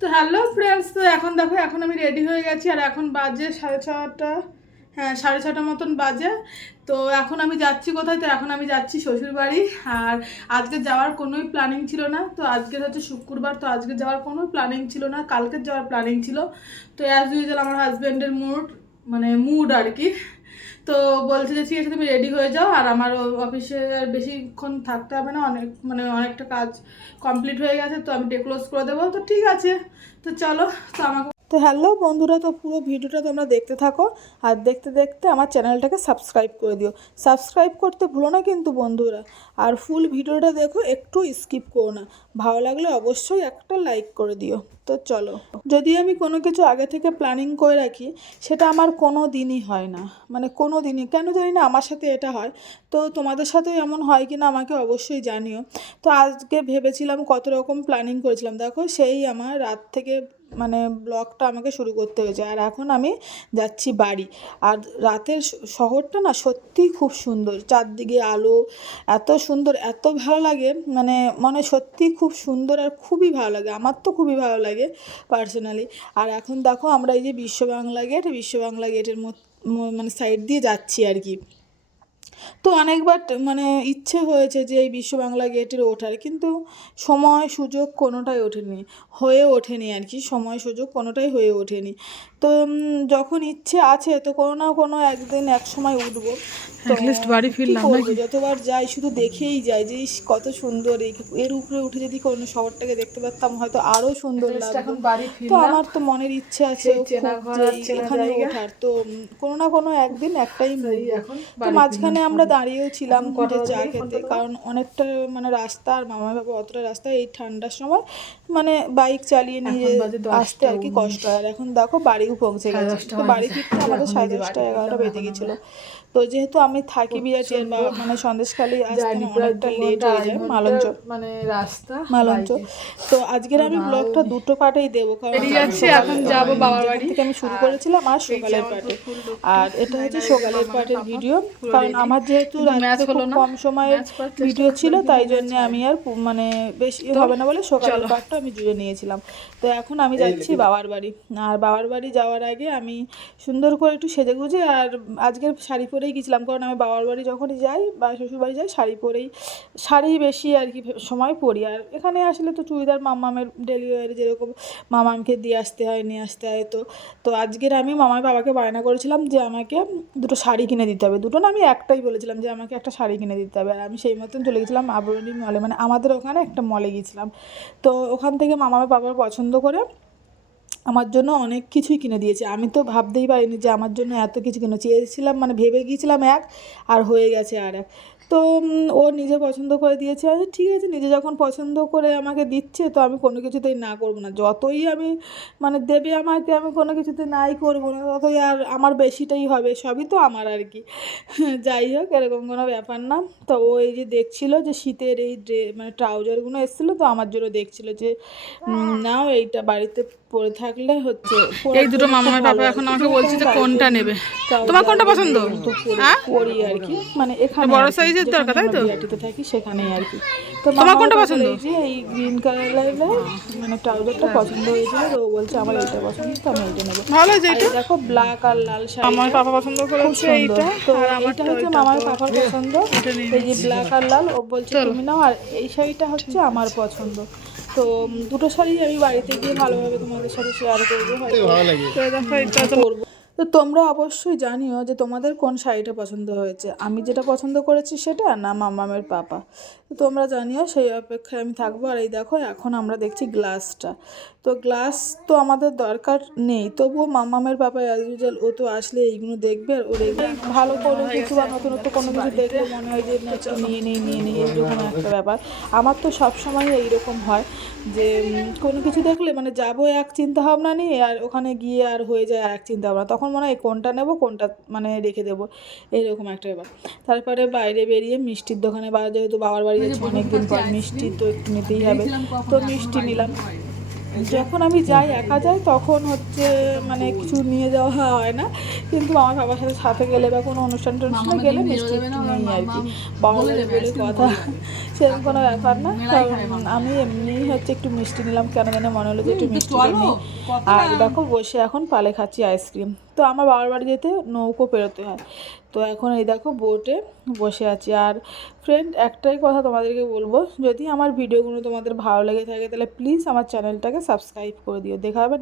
তো hello friends, তো এখন দেখো এখন আমি রেডি হয়ে গেছি আর এখন বাজে 6:30। হ্যাঁ, 6:30 মতন বাজে। তো এখন আমি যাচ্ছি কোথায়? তো এখন আমি যাচ্ছি শ্বশুর বাড়ি। আর আজকে যাওয়ার কোনোই প্ল্যানিং ছিল না। তো আজকের হচ্ছে শুক্রবার, তো আজকে যাওয়ার কোনো প্ল্যানিং ছিল না, কালকে যাওয়ার প্ল্যানিং ছিল। তো অ্যাজ ইউজুয়াল আমার হাজব্যান্ডের মুড আর কি। তো বলছে যে ঠিক আছে তুমি রেডি হয়ে যাও, আর আমার অফিসে আর বেশিক্ষণ থাকতে হবে না, অনেকটা কাজ কমপ্লিট হয়ে গেছে, তো আমি ক্লোজ করে দেবো। তো ঠিক আছে, তো চলো। তো আমাকে তো হ্যালো বন্ধুরা, তো পুরো ভিডিওটা তোমরা দেখতে থাকো আর দেখতে দেখতে আমার চ্যানেলটাকে সাবস্ক্রাইব করে দিও। সাবস্ক্রাইব করতে ভুলো না কিন্তু বন্ধুরা, আর ফুল ভিডিওটা দেখো, একটু স্কিপ করো না। ভালো লাগলে অবশ্যই একটা লাইক করে দিও। তো চলো, যদি আমি কোনো কিছু আগে থেকে প্ল্যানিং করে রাখি, সেটা আমার কোনো দিনই হয় না, মানে কোনো দিনই, কেন জানি না আমার সাথে এটা হয়। তো তোমাদের সাথেও এমন হয় কি না আমাকে অবশ্যই জানিও। তো আজকে ভেবেছিলাম কত রকম প্ল্যানিং করেছিলাম, দেখো সেই আমার রাত থেকে মানে ব্লগটা আমাকে শুরু করতে হয়েছে। আর এখন আমি যাচ্ছি বাড়ি। আর রাতের শহরটা না সত্যিই খুব সুন্দর, চারদিকে আলো, এত সুন্দর, এত ভালো লাগে, মানে মানে সত্যিই খুব সুন্দর আর খুবই ভালো লাগে, আমার তো খুবই ভালো লাগে পার্সোনালি। আর এখন দেখো আমরা এই যে বিশ্ব বাংলা গেটের মানে সাইড দিয়ে যাচ্ছি আর কি। তো অনেকবার মানে ইচ্ছে হয়েছে যে এই বিশ্ব বাংলা গেটের ওঠার, কিন্তু সময় সুযোগ কোনোটাই হয়ে ওঠেনি আর কি, সময় সুযোগ কোনোটাই হয়ে ওঠেনি। তো যখন ইচ্ছে আছে তো কোনো না কোনো একদিন এক সময় উঠবো। তো বাড়ি ফিরলাম নাকি, যতবার যাই শুধু দেখেই যাই যে কত সুন্দর, এর উপরে উঠে যদি কোনো শহরটাকে দেখতে পারতাম হয়তো আরো সুন্দর লাগতো। তো আমার তো মনের ইচ্ছে আছে এখানে ওঠার, তো কোনো না কোনো একদিন একটাই এখন। তো মাঝখানে আমরা দাঁড়িয়েও ছিলাম যে চা খেতে, কারণ অনেকটা মানে রাস্তা, আর মামা বাবা অতটা রাস্তা এই ঠান্ডার সময় মানে বাইক চালিয়ে নিয়ে আসতে আর কি কষ্ট হয়। আর এখন দেখো বাড়িও পৌঁছে গেছে। তো বাড়ি ফিরতে আমাদের 10:30 11টা বেজে গেছিলো। তো যেহেতু আমি থাকি বিরাটিয়ার বা মানে সন্দেশখালি আসতে অনেকটা লেট হয়ে যায়, মানে মালঞ্চ। তো আজকের আমি ব্লগটা দুটো পার্টেই দেবো, কারণ এখন যাবো বাবার বাড়ি থেকে আমি শুরু করেছিলাম আর সকালের পার্টে, আর এটা হচ্ছে সকালের পার্টের ভিডিও। কারণ আমার যেহেতু রাতে খুব কম সময়ের ভিডিও ছিল, তাই জন্য আমি আর মানে বেশি হবে না বলে সকালের পার্টটা আমি জুড়ে নিয়েছিলাম। তো এখন আমি যাচ্ছি বাবার বাড়ি। আর বাবার বাড়ি যাওয়ার আগে আমি সুন্দর করে একটু সেজে গুজে, আর আজকের শাড়ি পরেই গেছিলাম, কারণ আমি বাবার বাড়ি যখনই যাই বা শ্বশুরবাড়ি যাই শাড়ি বেশি আর কি সময় পরি। আর এখানে আসলে তো চুড়িদার মামামের ডেলিভারি যেরকম মামামকে দিয়ে আসতে হয়, নিয়ে আসতে হয়। তো তো আজকের আমি মামার বাবাকে বায়না করেছিলাম যে আমাকে দুটো শাড়ি কিনে দিতে হবে, দুটো না আমি একটাই বলেছিলাম যে আমাকে একটা শাড়ি কিনে দিতে হবে। আর আমি সেই মতন চলে গেছিলাম আবরণী মলে, মানে আমাদের ওখানে একটা মলে গিয়েছিলাম। তো ওখান থেকে মামার বাবার পছন্দ করে আমার জন্য অনেক কিছুই কিনে দিয়েছে। আমি তো ভাবতেই পারিনি যে আমার জন্য এত কিছু কিনে, চেয়েছিলাম মানে ভেবে গিয়েছিলাম এক, আর হয়ে গেছে আর এক। তো ও নিজে পছন্দ করে দিয়েছে। আমি ঠিক আছে, নিজে যখন পছন্দ করে আমাকে দিচ্ছে তো আমি কোনো কিছুতেই না করবো না, যতই আমি মানে দেবে আমাকে, আমি কোনো কিছুতে নাই করবো না, ততই আর আমার বেশিটাই হবে, সবই তো আমার আর কি। যাই হোক, এরকম কোনো ব্যাপার না। তো ও এই যে দেখছিল যে শীতের এই মানে ট্রাউজারগুলো এসেছিলো, তো আমার জন্য দেখছিল যে নাও এইটা বাড়িতে পরে থাকলে হচ্ছে। এই দুটো মামার বাবা এখন আমাকে বলছে যে কোনটা নেবে, তোমার কোনটা পছন্দ? পরি আর কি, মানে এখানে বড় সাইজের দরকার, তাই তো বিআটিতে থাকি সেখানেই আর কি। তো তোমার কোনটা পছন্দ? এই যে এই গ্রিন কালারের মানে ট্রাউজারটা পছন্দ হয়েছিল, তো ও বলছে আমার এইটা পছন্দ, তো আমি এইটা নেবো। ভালো আছে এটা, দেখো ব্ল্যাক আর লাল শাড়ি আমার পাপা পছন্দ করেছে এইটা। তো এইটা হচ্ছে মামার পাপার পছন্দ, এই যে ব্ল্যাক আর লাল, ও বলছে তুমি নাও। আর এই শাড়িটা হচ্ছে আমার পছন্দ। তো দুটো শাড়ি আমি বাড়িতে গিয়ে ভালোভাবে তোমাদের সাথে শেয়ার করবো, হয়তো করবো। তো তোমরা অবশ্যই জানিও যে তোমাদের কোন শাড়িটা পছন্দ হয়েছে, আমি যেটা পছন্দ করেছি সেটা, না মামামের পাপা। তো তোমরা জানিও, সেই অপেক্ষায় আমি থাকবো। আর এই দেখো এখন আমরা দেখছি গ্লাসটা, তো গ্লাস তো আমাদের দরকার নেই, তবুও মামামের পাপা অ্যাজ ইউজুয়াল ও তো আসলে এইগুলো দেখবে, আর ওর ভালো কোনো কিছু বা নতুনত্ব কোনো কিছু দেখলে মনে হয় যে নিয়ে নেই এইরকম একটা ব্যাপার। আমার তো সবসময় এইরকম হয় যে কোনো কিছু দেখলে মানে যাবো এক চিন্তা ভাবনা নিয়ে, আর ওখানে গিয়ে আর হয়ে যায় আর এক চিন্তা ভাবনা, তখন মনে হয় কোনটা নেবো কোনটা মানে রেখে দেবো, এইরকম একটা ব্যাপার। তারপরে বাইরে বেরিয়ে মিষ্টির দোকানে, যেহেতু বাবার বাড়ি যাচ্ছি অনেকদিন পর, মিষ্টি তো একটু নিতেই হবে, তো মিষ্টি নিলাম। যখন আমি যাই একা যাই তখন হচ্ছে মানে কিছু নিয়ে যাওয়া হয় না, কিন্তু আমার বাবার সাথে সাথে গেলে বা কোনো অনুষ্ঠান টনুষ্ঠানে গেলে মিষ্টি একটু নেই আর কি। বাবার বাড়ি বলে কথা, সেরকম কোনো ব্যাপার না। আমি এমনি হচ্ছে একটু মিষ্টি নিলাম, কেন জানি মনে হলো যে একটু মিষ্টিটা নিই। আর দেখো বসে এখন পালে খাচ্ছি আইসক্রিম। তো আমার বাবার বাড়ি যেতে নৌকো পেরোতে হয়, তো এখন এই দেখো বোটে বসে আছি। আর ফ্রেন্ড একটাই কথা তোমাদেরকে বলবো, যদি আমার ভিডিওগুলো তোমাদের ভালো লেগে থাকে তাহলে প্লিজ আমার চ্যানেলটাকে সাবস্ক্রাইব করে দিও। দেখা হবে